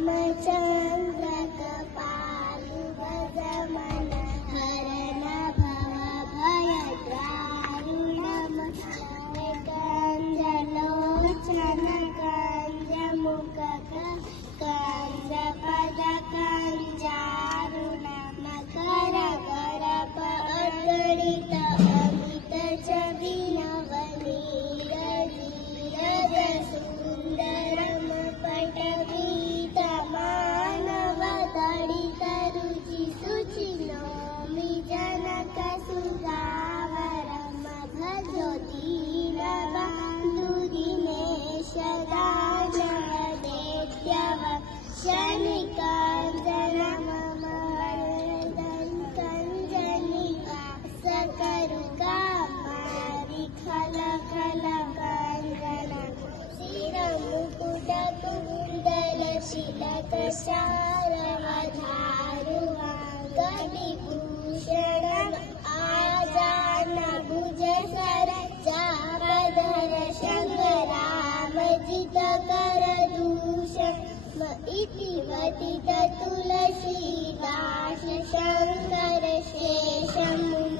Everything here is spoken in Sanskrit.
रामचन्द्रकपालुभजमन हरण भवभयदारुणं कंजलोचन कंजमुखक कंजपदकंजारुण मकर करप अगणित अमित छविनवनीरज सुंदरम पटवीत मानव तडित रुचि सुचिनोमि जनक सुगावरम भजो दीनबन्धु दिनेश दानवदेत्यव शनिकाञ्चन मम कंजनिका सकरुकामारि खल खल काञ्चन शिरमुकुट कुण्डल शिलक शारवधारुवाङ्गविभूषणम् आजान भुज सर चापधर शङ्करामजित करदूषण इति वतित तुलसीदास शङ्कर शेषमुनि